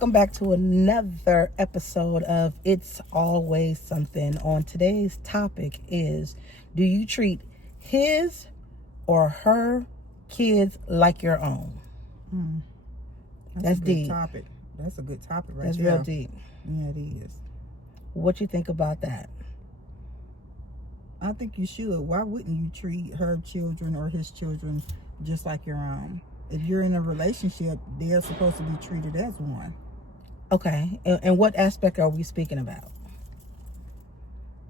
Welcome back to another episode of It's Always Something. On today's topic is, do you treat his or her kids like your own? That's a good deep. topic. That's a good topic right That's there. real deep. Yeah, it is. What you think about that? I think you should. Why wouldn't you treat her children or his children just like your own? If you're in a relationship, they're supposed to be treated as one. Okay, and what aspect are we speaking about?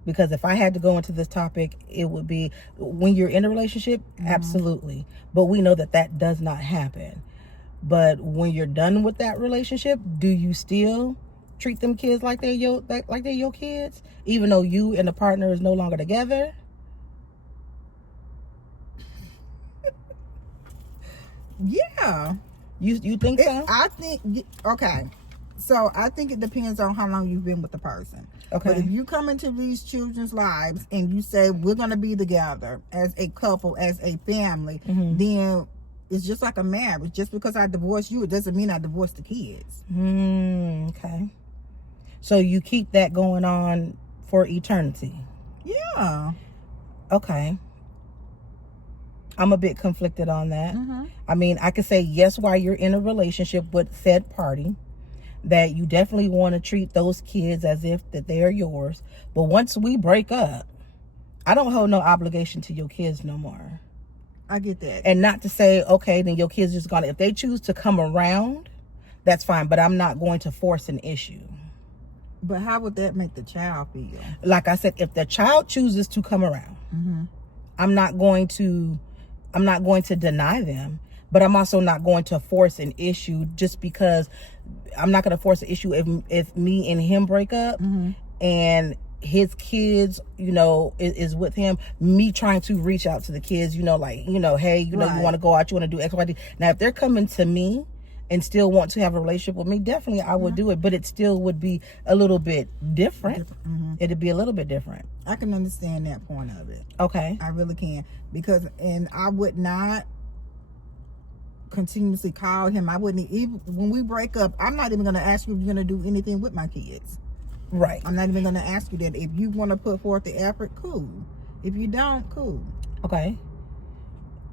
Because if I had to go into this topic, it would be when you're in a relationship, absolutely. But we know that that does not happen. But when you're done with that relationship, do you still treat them kids like they're your kids, even though you and the partner is no longer together? Yeah. You think so? I think, okay. So I think it depends on how long you've been with the person. Okay. But if you come into these children's lives and you say, we're going to be together as a couple, as a family, then it's just like a marriage. Just because I divorce you, it doesn't mean I divorce the kids. Okay. So you keep that going on for eternity? Yeah. Okay. I'm a bit conflicted on that. I mean, I could say yes while you're in a relationship with said party, that you definitely want to treat those kids as if that they are yours. But once we break up, I don't hold no obligation to your kids no more. I get that. And not to say, okay, then your kids just gonna, if they choose to come around, that's fine. But I'm not going to force an issue. But how would that make the child feel? Like I said, if the child chooses to come around, I'm not going to deny them, but I'm also not going to force an issue just because I'm not going to force an issue if me and him break up and his kids, is with him, me trying to reach out to the kids, hey, you want to go out, you want to do X, Y, Z. Now, if they're coming to me and still want to have a relationship with me, definitely I would do it, but it still would be a little bit different. It'd be a little bit different. I can understand that point of it. Okay. I really can. And I would not continuously call him. I wouldn't even, when we break up, I'm not even going to ask you if you're going to do anything with my kids. Right. I'm not even going to ask you that. If you want to put forth the effort, cool. If you don't, cool. Okay.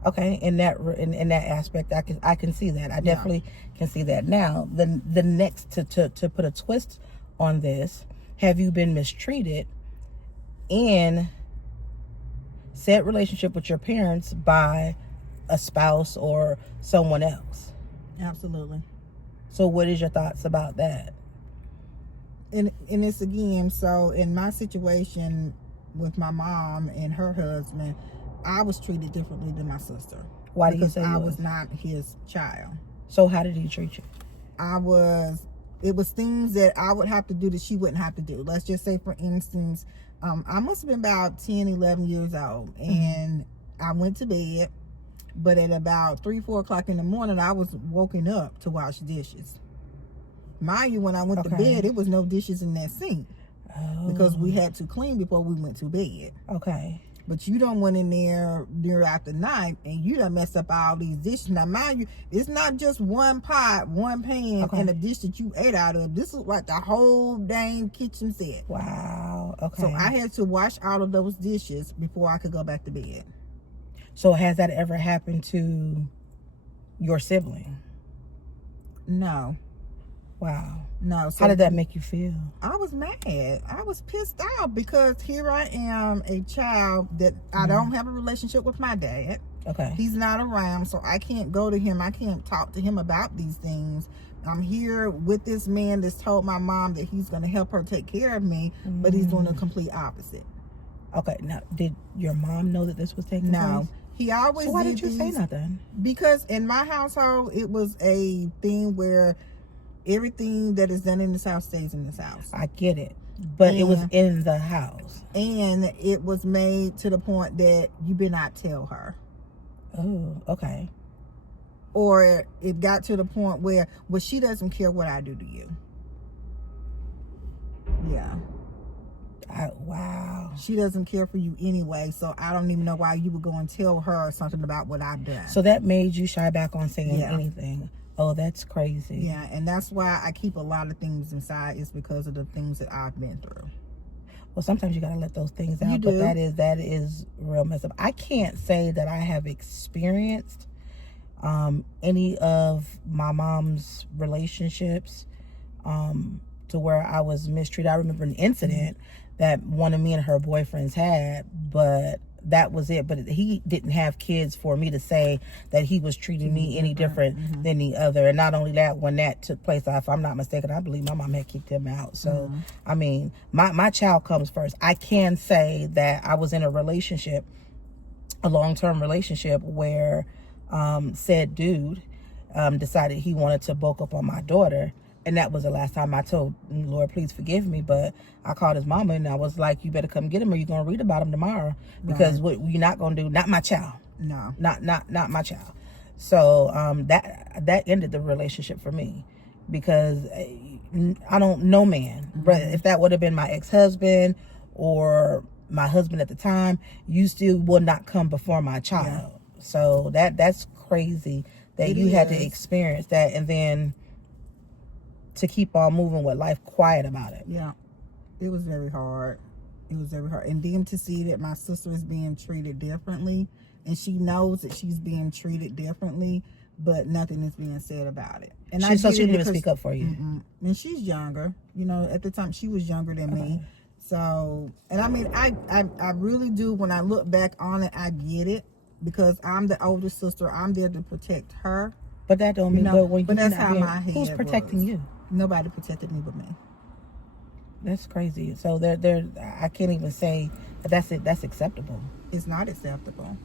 In that aspect, I can see that. I definitely can see that. Now, the next to put a twist on this, have you been mistreated in said relationship with your parents by a spouse or someone else? Absolutely. So what is your thoughts about that? And it's again, so in my situation with my mom and her husband, I was treated differently than my sister. Why do you say I was not his child? So how did he treat you? It was things that I would have to do that she wouldn't have to do. Let's just say, for instance, I must have been about 10, 11 years old, and I went to bed, but at about 3, 4 o'clock in the morning, I was woken up to wash dishes. Mind you, when I went to bed, it was no dishes in that sink because we had to clean before we went to bed. Okay. But you done went in there after night and you done messed up all these dishes. Now, mind you, it's not just one pot, one pan, and a dish that you ate out of. This is like the whole dang kitchen set. Wow. Okay. So I had to wash all of those dishes before I could go back to bed. So has that ever happened to your sibling? No. Wow. No. So how did that make you feel? I was mad. I was pissed off because here I am, a child that I don't have a relationship with my dad. Okay. He's not around, so I can't go to him. I can't talk to him about these things. I'm here with this man that's told my mom that he's going to help her take care of me, but he's doing the complete opposite. Okay. Now, did your mom know that this was taking place? No. He always So why didn't you say nothing? Because in my household, it was a thing where everything that is done in this house stays in this house. I get it. But it was in the house. And it was made to the point that you better not tell her. Oh, okay. Or it got to the point where, well, she doesn't care what I do to you. Yeah. Wow. She doesn't care for you anyway, so I don't even know why you would go and tell her something about what I've done. So that made you shy back on saying anything. Oh, that's crazy. Yeah, and that's why I keep a lot of things inside, is because of the things that I've been through. Well, sometimes you gotta let those things out, You but do. that is real messed up. I can't say that I have experienced any of my mom's relationships to where I was mistreated. I remember an incident that one of me and her boyfriends had, but that was it. But he didn't have kids for me to say that he was treating me any different than the other. And not only that, when that took place, if I'm not mistaken, I believe my mom had kicked him out. So, I mean, my child comes first. I can say that I was in a relationship, a long-term relationship, where said dude decided he wanted to bulk up on my daughter. And that was the last time I told, Lord, please forgive me. But I called his mama and I was like, you better come get him or you're going to read about him tomorrow. Because what you're not going to do, not my child. No. Not my child. So that ended the relationship for me. Because I don't know, man. But if that would have been my ex-husband or my husband at the time, you still will not come before my child. Yeah. So that's crazy that you had to experience that, and then to keep on moving with life quiet about it. Yeah, it was very hard. It was very hard. And then to see that my sister is being treated differently, and she knows that she's being treated differently, but nothing is being said about it. And she didn't even speak up for you. And she's younger. You know, at the time she was younger than me. So, and I mean, I really do. When I look back on it, I get it, because I'm the older sister. I'm there to protect her. But that don't mean. But that's how my head who's protecting you? Nobody protected me but me. That's crazy. So I can't even say that's it. That's acceptable. It's not acceptable.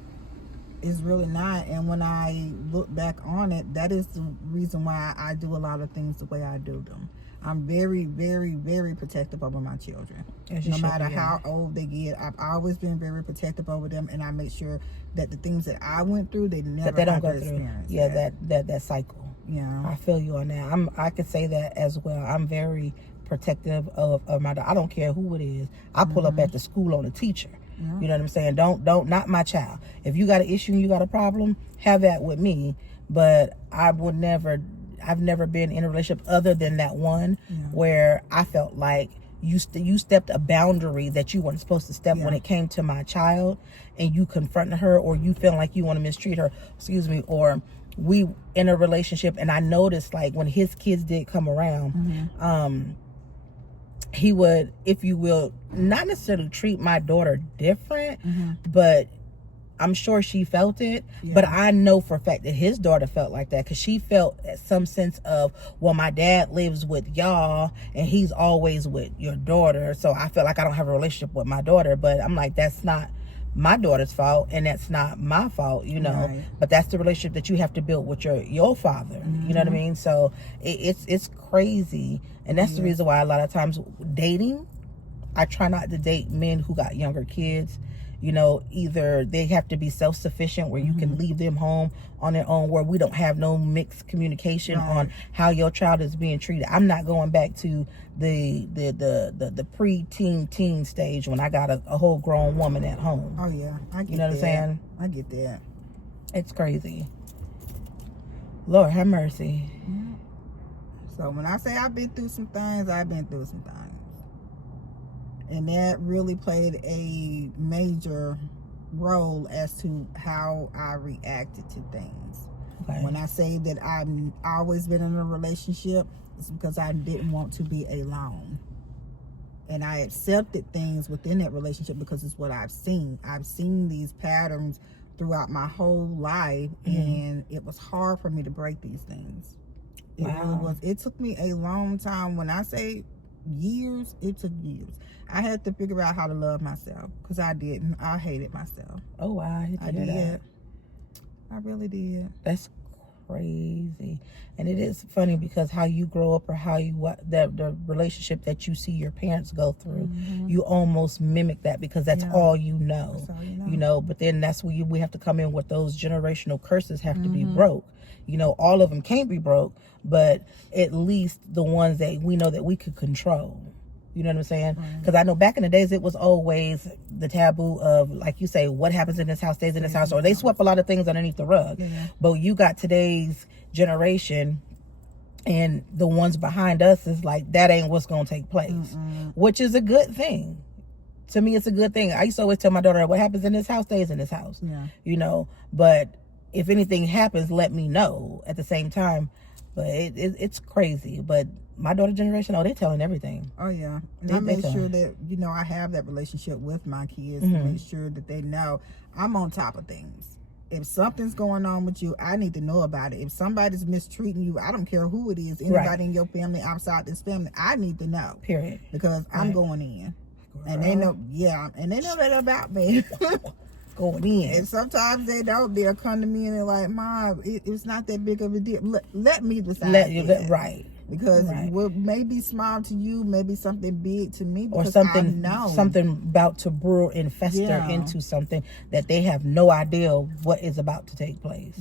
It's really not. And when I look back on it, that is the reason why I do a lot of things the way I do them. I'm very, very, very protective over my children. No matter how old they get, I've always been very protective over them, and I make sure that the things that I went through, they never don't have go to through. experience. Yeah, that cycle. Yeah, I feel you on that. I could say that as well. I'm very protective of my daughter. I don't care who it is. I pull up at the school on a teacher. You know what I'm saying? Don't not my child. If you got an issue and you got a problem, have that with me. But I've never been in a relationship other than that one where I felt like you stepped a boundary that you weren't supposed to step when it came to my child, and you confronted her, or you feel like you want to mistreat her, or we in a relationship, and I noticed, like, when his kids did come around, he would, if you will, not necessarily treat my daughter different, but I'm sure she felt it, but I know for a fact that his daughter felt like that, because she felt some sense of, well, my dad lives with y'all and he's always with your daughter, so I feel like I don't have a relationship with my daughter. But I'm like, that's not my daughter's fault, and that's not my fault, you know. But that's the relationship that you have to build with your father. You know what I mean? So it's crazy, and that's the reason why a lot of times dating, I try not to date men who got younger kids. You know, either they have to be self-sufficient, where you can leave them home on their own, where we don't have no mixed communication on how your child is being treated. I'm not going back to the pre-teen stage when I got a whole grown woman at home. Oh yeah, I get that. You know what I'm saying? I get that. It's crazy. Lord have mercy. So when I say I've been through some things, I've been through some things. And that really played a major role as to how I reacted to things. Okay. When I say that I've always been in a relationship, it's because I didn't want to be alone. And I accepted things within that relationship because it's what I've seen. I've seen these patterns throughout my whole life, and it was hard for me to break these things. It really was. It took me a long time. When I say years, it took years. I had to figure out how to love myself, because I didn't. I hated myself. Oh, wow. I did. I really did. That's crazy. And it is funny, because how you grow up, or how the relationship that you see your parents go through, you almost mimic that, because that's all you know. That's all you know. But then that's where we have to come in with those generational curses have to be broke. You know, all of them can't be broke, but at least the ones that we know that we could control. You know what I'm saying? Because I know back in the days, it was always the taboo of, like you say, what happens in this house stays in this house, or they swept a lot of things underneath the rug. But you got today's generation and the ones behind us is like, that ain't what's gonna take place. Which is a good thing. To me, it's a good thing. I used to always tell my daughter, what happens in this house stays in this house. Yeah. You know, but if anything happens, let me know at the same time. But it's crazy. But my daughter generation, they're telling everything. Oh yeah, and I make sure that I have that relationship with my kids to make sure that they know I'm on top of things. If something's going on with you, I need to know about it. If somebody's mistreating you, I don't care who it is, anybody in your family, outside this family, I need to know. Period. Because I'm going in, and they know. Yeah, and they know that about me. Going in. And sometimes they don't. They'll come to me and they're like, "Mom, it's not that big of a deal. Let me decide." Right. Because what may be small to you may be something big to me. Or something about to brew and fester into something that they have no idea what is about to take place.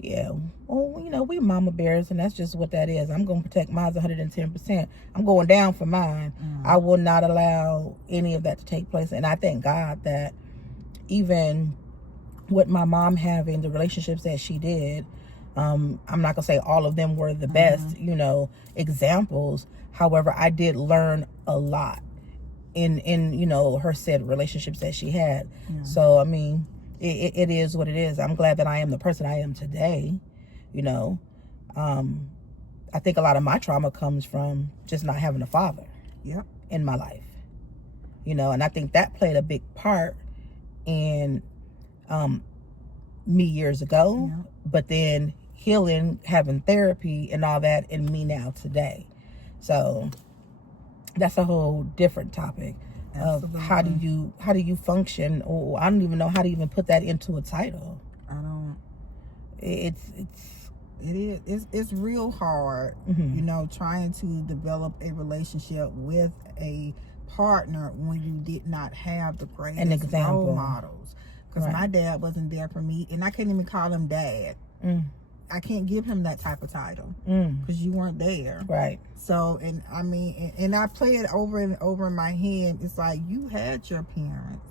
Yeah. Well, we mama bears, and that's just what that is. I'm going to protect mine 110%. I'm going down for mine. I will not allow any of that to take place. And I thank God that even with my mom having the relationships that she did, I'm not gonna say all of them were the best, examples. However, I did learn a lot in her said relationships that she had. So I mean, it is what it is. I'm glad that I am the person I am today. I think a lot of my trauma comes from just not having a father in my life. And I think that played a big part in me years ago, but then healing, having therapy and all that in me now today. So that's a whole different topic. Absolutely. Of how do you function, or I don't even know how to even put that into a title. I don't. It's real hard, trying to develop a relationship with a partner when you did not have the greatest role models. Because my dad wasn't there for me, and I can't even call him dad. I can't give him that type of title because you weren't there. Right. So, and I mean, and I play it over and over in my head. It's like, you had your parents.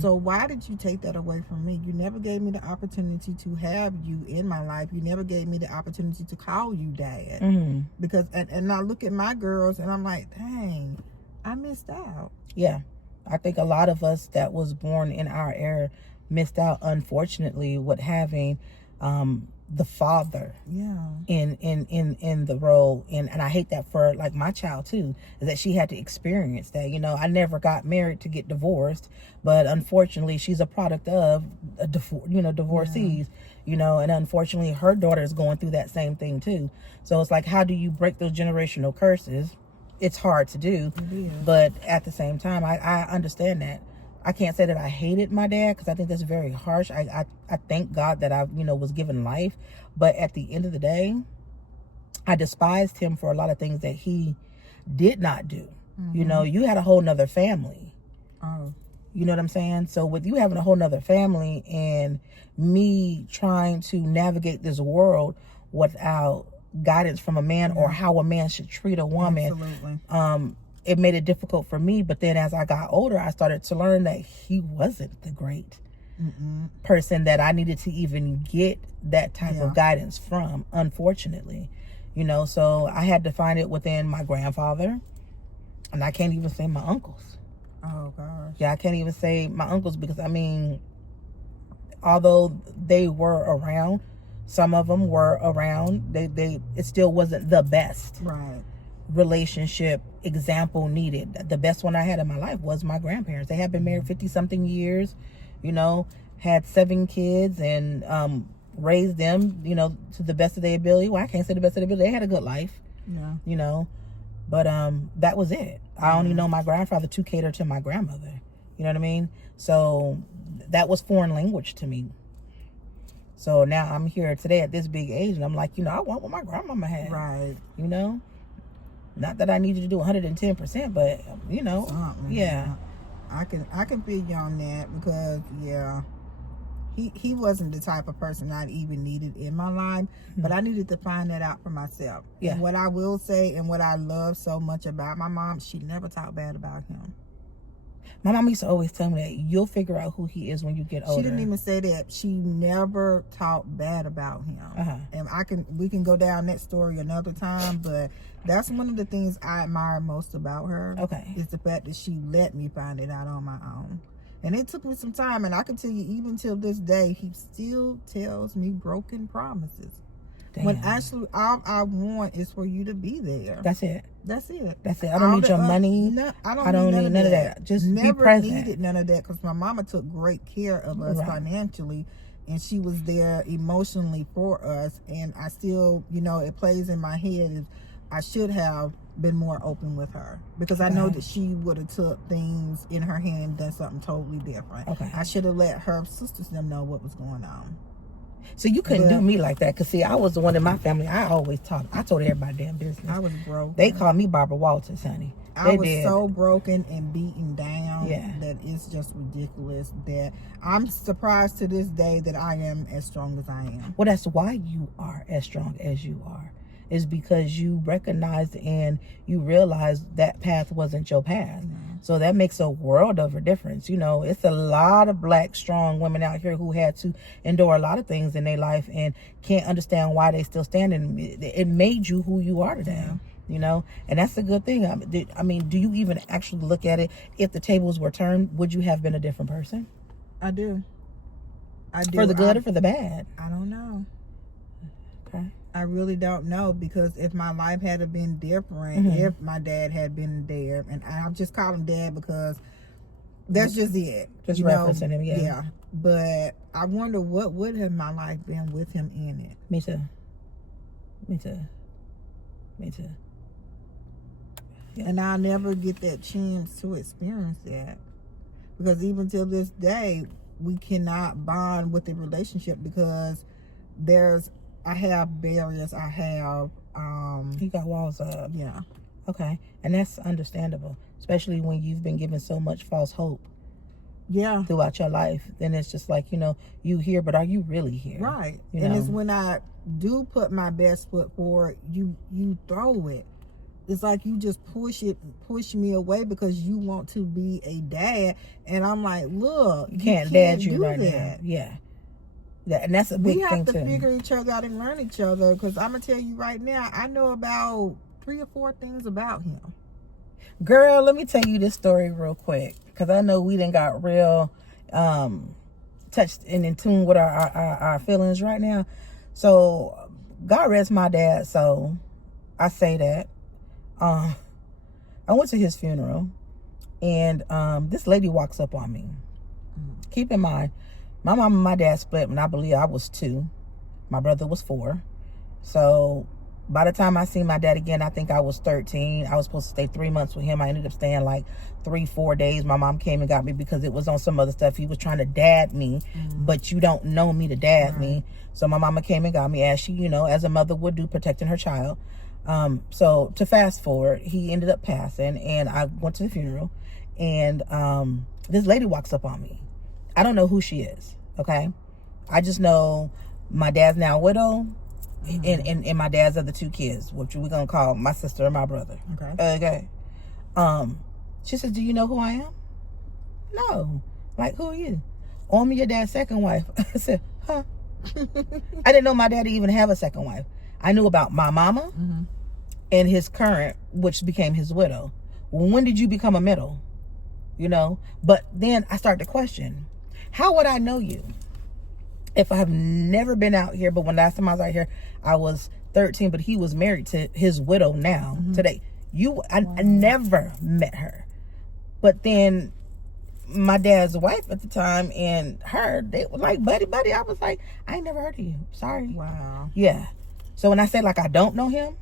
So why did you take that away from me? You never gave me the opportunity to have you in my life. You never gave me the opportunity to call you dad. Because, and I look at my girls and I'm like, dang, I missed out. Yeah. I think a lot of us that was born in our era missed out, unfortunately, with having the father in the role. And I hate that for like my child too, is that she had to experience that. I never got married to get divorced, but unfortunately she's a product of divorcees, and unfortunately her daughter is going through that same thing too. So it's like, how do you break those generational curses? It's hard to do, but at the same time, I understand that. I can't say that I hated my dad, because I think that's very harsh. I thank God that I, was given life. But at the end of the day, I despised him for a lot of things that he did not do. You had a whole nother family. Oh. You know what I'm saying? So with you having a whole nother family and me trying to navigate this world without guidance from a man or how a man should treat a woman. Absolutely. It made it difficult for me. But then as I got older, I started to learn that he wasn't the great person that I needed to even get that type of guidance from, unfortunately. So I had to find it within my grandfather, and I can't even say my uncles. Oh gosh. Yeah, I can't even say my uncles, because I mean, although they were around, some of them were around, it still wasn't the best relationship example needed. The best one I had in my life was my grandparents. They had been married 50 something years, had 7 kids, and raised them, to the best of their ability. Well, I can't say the best of their ability. They had a good life. But that was it. I only know my grandfather to cater to my grandmother. You know what I mean? So that was foreign language to me. So now I'm here today at this big age, and I'm like, I want what my grandmama had. Right. Not that I need you to do 110%, but yeah. I can feel you on that, because he wasn't the type of person I even needed in my life, but I needed to find that out for myself. And what I will say, and what I love so much about my mom, she never talked bad about him. My mom used to always tell me that you'll figure out who he is when you get older. She didn't even say that. She never talked bad about him. And we can go down that story another time, but that's one of the things I admire most about her. Okay. Is the fact that she let me find it out on my own. And it took me some time, and I can tell you, even till this day, he still tells me broken promises. Damn. When actually all I want is for you to be there. That's it. That's it. That's it. I don't need your money. No, I don't need none of that. Just never be present. Needed none of that because my mama took great care of us financially, and she was there emotionally for us. And I still, it plays in my head is I should have been more open with her because I know that she would have took things in her hand and done something totally different. Okay. I should have let her sisters them know what was going on. So you couldn't do me like that, because see, I was the one in my family. I always talked. I told everybody damn business. I was broken. They called me Barbara Walters, honey. I was so broken and beaten down that it's just ridiculous. That I'm surprised to this day that I am as strong as I am. Well, that's why you are as strong as you are. Is because you recognized and you realized that path wasn't your path. So that makes a world of a difference. It's a lot of black, strong women out here who had to endure a lot of things in their life and can't understand why they still standing. It made you who you are today. And that's a good thing. I mean, do you even actually look at it? If the tables were turned, would you have been a different person? I do. For the good or for the bad? I don't know. Okay. I really don't know, because if my life had been different, if my dad had been there, and I'll just call him dad because that's just it. Just referencing him, yeah. But I wonder what would have my life been with him in it. Me too. Yeah. And I'll never get that chance to experience that, because even till this day, we cannot bond with the relationship because I have barriers. I have you got walls up. Yeah. Okay. And that's understandable, especially when you've been given so much false hope throughout your life. Then it's just like, you here, but are you really here? Right. And it's when I do put my best foot forward, you throw it. It's like you just push me away because you want to be a dad, and I'm like, look, you can't dad you right now. Yeah. And that's a big thing too. We have to figure each other out and learn each other, because I'm gonna tell you right now, I know about 3 or 4 things about him. Girl, let me tell you this story real quick, because I know we done got real touched and in tune with our feelings right now. So God rest my dad's soul. I say that. I went to his funeral, and this lady walks up on me. Keep in mind, my mom and my dad split when I believe I was 2. My brother was 4. So by the time I seen my dad again, I think I was 13. I was supposed to stay 3 months with him. I ended up staying like 3-4 days. My mom came and got me because it was on some other stuff. He was trying to dad me, but you don't know me to dad me. So my mama came and got me, as she, as a mother would do, protecting her child. So to fast forward, he ended up passing, and I went to the funeral, and this lady walks up on me. I don't know who she is, okay? I just know my dad's now a widow, and my dad's other 2 kids, which we're going to call my sister and my brother. Okay. She says, do you know who I am? No. Like, who are you? Oh, I'm your dad's second wife. I said, huh? I didn't know my daddy even have a second wife. I knew about my mama and his current, which became his widow. When did you become a middle? But then I started to question, how would I know you if I have never been out here? But when last time I was out here, I was 13, but he was married to his widow now today. I never met her. But then my dad's wife at the time and her, they were like buddy. I was like, I ain't never heard of you. Sorry. Wow. Yeah. So when I say like I don't know him,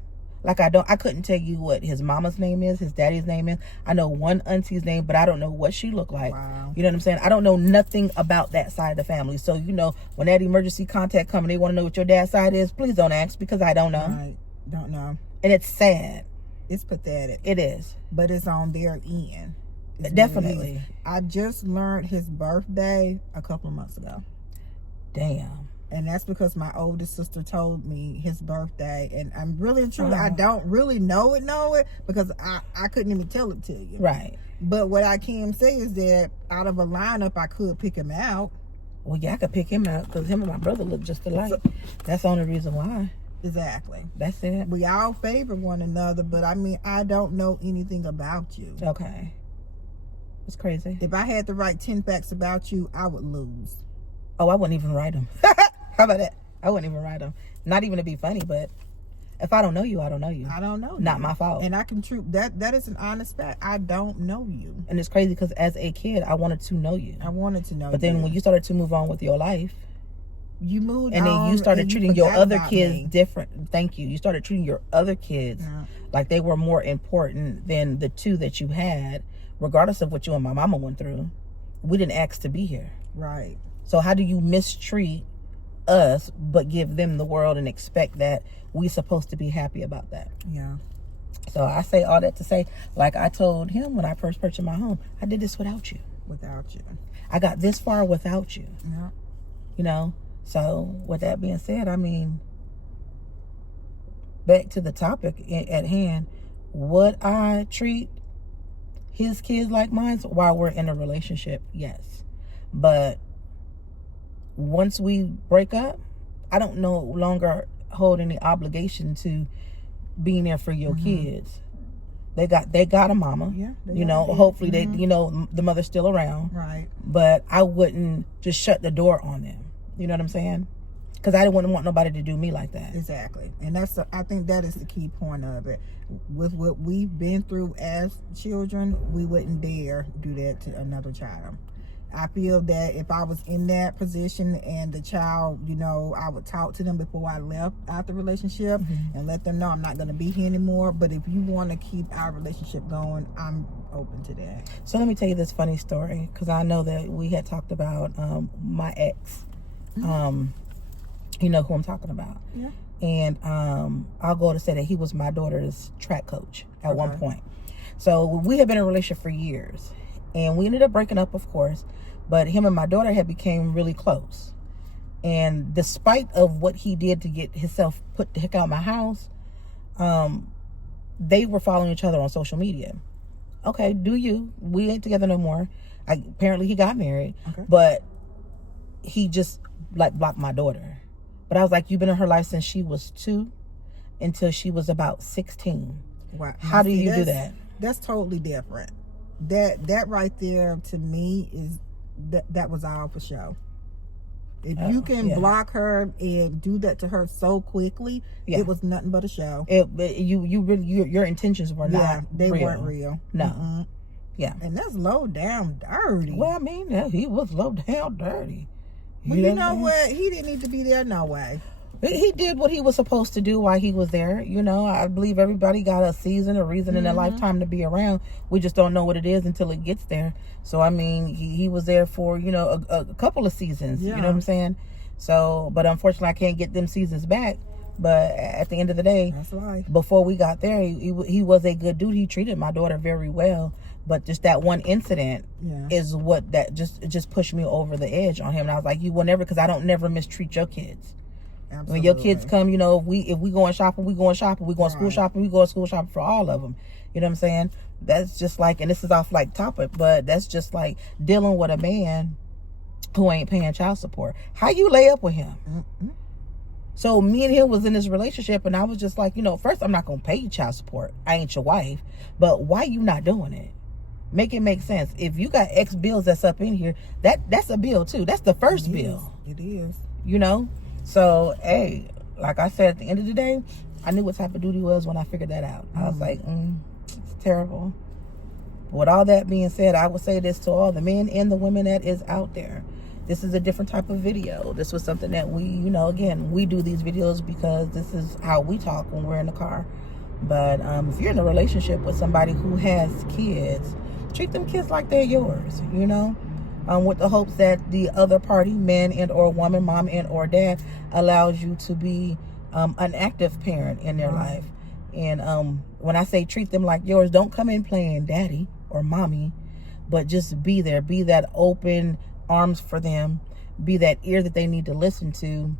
I couldn't tell you what his mama's name is, his daddy's name is. I know one auntie's name, but I don't know what she looked like. Wow. You know what I'm saying? I don't know nothing about that side of the family. So, when that emergency contact come and they want to know what your dad's side is, please don't ask, because I don't know. Right. Don't know. And it's sad. It's pathetic. It is. But it's on their end. Definitely. I just learned his birthday a couple of months ago. Damn. And that's because my oldest sister told me his birthday, and I'm really and truly, I Uh-huh. don't really know it because I couldn't even tell it to you. Right. But what I can say is that out of a lineup, I could pick him out. Well, yeah, I could pick him out because him and my brother look just alike. That's the only reason why. Exactly. That's it. We all favor one another, but I mean, I don't know anything about you. Okay. It's crazy. If I had to write 10 facts about you, I would lose. Oh, I wouldn't even write them. How about that? I wouldn't even write them. Not even to be funny, but if I don't know you, I don't know you. I don't know. Not you. my fault. And I can that is an honest fact. I don't know you. And it's crazy because as a kid, I wanted to know you. I wanted to know But then you. when you started to move on with your life, You moved and then on you started and treating your forgot other about kids me. different. Thank you. You started treating your other kids like they were more important than the two that you had, regardless of what you and my mama went through. We didn't ask to be here. Right. So how do you mistreat us but give them the world and expect that we supposed to be happy about that? Yeah. So I say all that to say, like I told him when I first purchased my home, I did this without you. Without you. I got this far without you. Yeah. You know? So with that being said, I mean, back to the topic at hand, would I treat his kids like mine while we're in a relationship? Yes. But once we break up, I don't no longer hold any obligation to being there for your kids. They got a mama. Yeah. You know, hopefully they, you know, the mother's still around. Right. But I wouldn't just shut the door on them. You know what I'm saying? Because I wouldn't want nobody to do me like that. Exactly. And I think that is the key point of it. With what we've been through as children, we wouldn't dare do that to another child. I feel that if I was in that position and the child, you know, I would talk to them before I left out the relationship and let them know I'm not going to be here anymore. But if you want to keep our relationship going, I'm open to that. So let me tell you this funny story, because I know that we had talked about my ex. You know who I'm talking about. Yeah. And I'll go to say that he was my daughter's track coach at one Okay. point. So we had been in a relationship for years. And we ended up breaking up, of course. But him and my daughter had became really close. And despite of what he did to get himself put the heck out of my house, they were following each other on social media. Okay, do you? We ain't together no more. Apparently he got married. Okay. But he just like blocked my daughter. But I was like, you've been in her life since she was 2 until she was about 16. Wow. How do you do that's- that? That's totally different. That right there to me is that was all for show. If you can block her and do that to her so quickly, it was nothing but a show. Your intentions were not they real. weren't real. No. Mm-mm. Yeah. And that's low down dirty. Well, I mean, he was low down dirty. But you know what? He didn't need to be there no way. He did what he was supposed to do while he was there. You know, I believe everybody got a season, a reason in their lifetime to be around. We just don't know what it is until it gets there. So, I mean, he was there for, you know, a couple of seasons. Yeah. You know what I'm saying? So, but unfortunately, I can't get them seasons back. But at the end of the day, That's life. before we got there, he was a good dude. He treated my daughter very well. But just that one incident is what that just pushed me over the edge on him. And I was like, you will never, because I don't never mistreat your kids. Absolutely. When your kids come, you know, if we going shopping, we going shopping. We going school shopping, we going school shopping for all of them. You know what I'm saying? That's just like, and this is off like topic, but that's just like dealing with a man who ain't paying child support. How you lay up with him? Mm-mm. So me and him was in this relationship, and I was just like, you know, first, I'm not gonna pay you child support. I ain't your wife, but why you not doing it? Make it make sense. If you got X bills that's up in here, that's a bill too. That's the first bill. It is. You know. So, hey, like I said, at the end of the day, I knew what type of duty was when I figured that out. I was like, it's terrible. With all that being said, I will say this to all the men and the women that is out there. This is a different type of video. This was something that we, you know, again, we do these videos because this is how we talk when we're in the car. But if you're in a relationship with somebody who has kids, treat them kids like they're yours, you know? With the hopes that the other party, man and or woman, mom and or dad, allows you to be an active parent in their life. And when I say treat them like yours, don't come in playing daddy or mommy, but just be there. Be that open arms for them. be that ear that they need to listen to.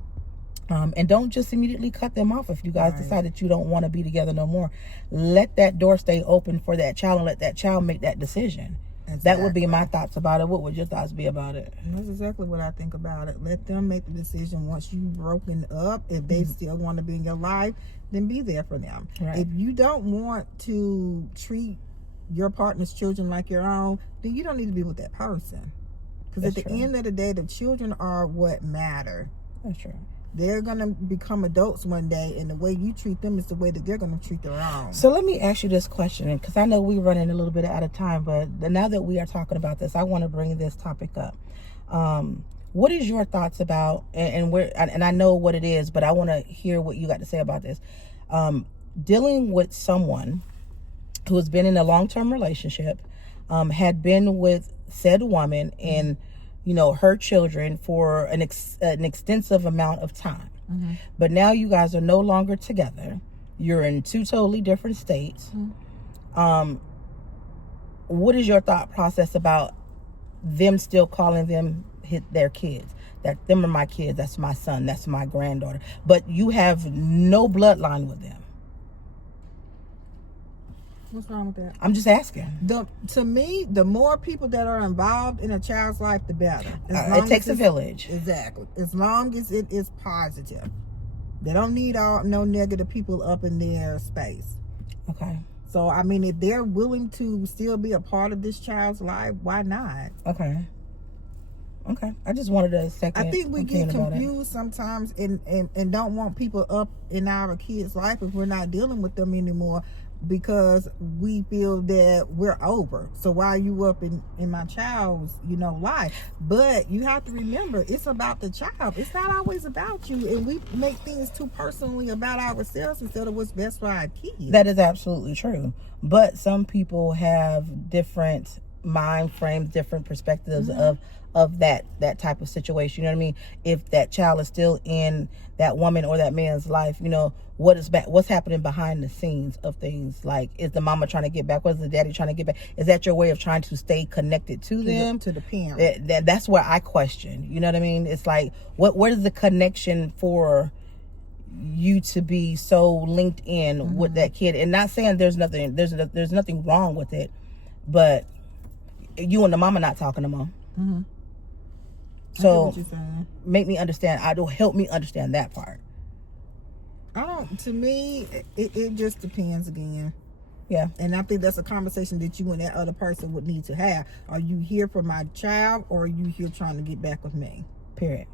And don't just immediately cut them off if you guys decide that you don't want to be together no more. Let that door stay open for that child and let that child make that decision. Exactly. That would be my thoughts about it. What would your thoughts be about it? That's exactly what I think about it. Let them make the decision once you've broken up. If they still want to be in your life, then be there for them. Right. If you don't want to treat your partner's children like your own, then you don't need to be with that person. Because at the end of the day, the children are what matter. That's true. They're going to become adults one day, and the way you treat them is the way that they're going to treat their own. So let me ask you this question, because I know we're running a little bit out of time, but now that we are talking about this, I want to bring this topic up. What is your thoughts about, and I know what it is, but I want to hear what you got to say about this. Dealing with someone who has been in a long-term relationship, had been with said woman and her children for an extensive amount of time. But now you guys are no longer together. You're in two totally different states. What is your thought process about them still calling them their kids? That them are my kids, that's my son, that's my granddaughter. But you have no bloodline with them. What's wrong with that? I'm just asking. To me, the more people that are involved in a child's life, the better. It takes a village. Exactly. As long as it is positive. They don't need no negative people up in their space. Okay. So, I mean, if they're willing to still be a part of this child's life, why not? Okay. I just wanted a second. I think we get confused sometimes and don't want people up in our kids' life if we're not dealing with them anymore, because we feel that we're over. So why are you up in my child's life? But you have to remember, it's about the child. It's not always about you, and we make things too personally about ourselves instead of what's best for our kids. That is absolutely true. But some people have different mind frames, different perspectives of that type of situation. You know what I mean? If that child is still in that woman or that man's life, what's happening behind the scenes of things. Like, is the mama trying to get back? Was the daddy trying to get back? Is that your way of trying to stay connected to them? To the parent. That's where I question. You know what I mean? It's like, what is the connection for you to be so linked in with that kid? And not saying there's nothing wrong with it, but you and the mama not talking no more. So make me understand. Help me understand that part. To me, it just depends again. Yeah. And I think that's a conversation that you and that other person would need to have. Are you here for my child, or are you here trying to get back with me? Period.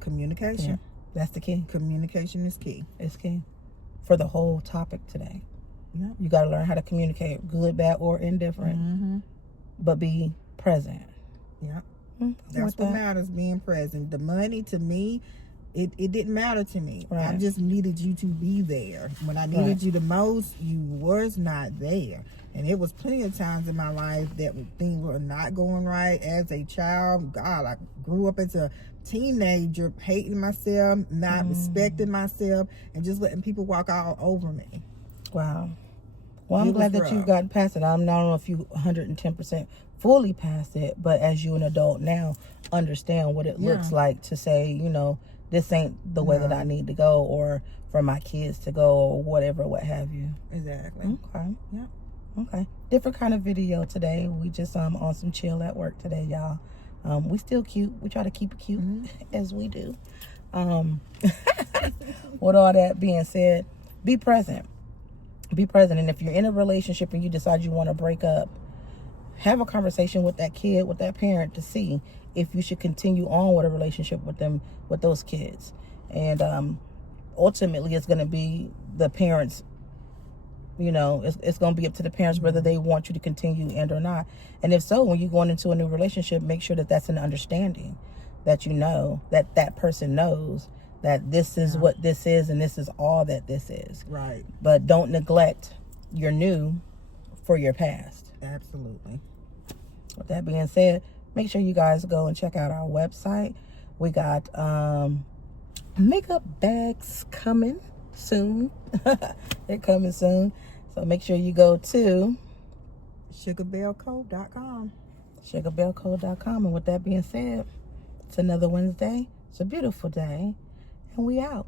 Communication. Yeah. That's the key. Communication is key. It's key for the whole topic today. Yeah. You got to learn how to communicate, good, bad, or indifferent, but be present. Yeah. That's what matters, being present. The money, to me, it didn't matter to me. Right. I just needed you to be there. When I needed you the most, you was not there. And it was plenty of times in my life that things were not going right. As a child, God, I grew up as a teenager, hating myself, not respecting myself, and just letting people walk all over me. Wow. Well, I'm glad that you've gotten past it. I don't know if you 110% fully past it, but as you an adult now, understand what it looks like to say, this ain't the way that I need to go, or for my kids to go, or whatever, what have you. Exactly. Okay. Yeah. Okay. Different kind of video today. We just on some chill at work today, y'all. We still cute. We try to keep it cute as we do. With all that being said, be present. Be present. And if you're in a relationship and you decide you want to break up, have a conversation with that kid, with that parent, to see if you should continue on with a relationship with them, with those kids. And ultimately, it's going to be the parents. It's going to be up to the parents whether they want you to continue and or not. And if so, when you're going into a new relationship, make sure that that's an understanding, that that person knows that this is what this is, and this is all that this is. Right. But don't neglect your new for your past. Absolutely. With that being said, make sure you guys go and check out our website. We got makeup bags coming soon. They're coming soon. So make sure you go to SugarBellCo.com. SugarBellCo.com. And with that being said, It's another Wednesday. It's a beautiful day. And we out.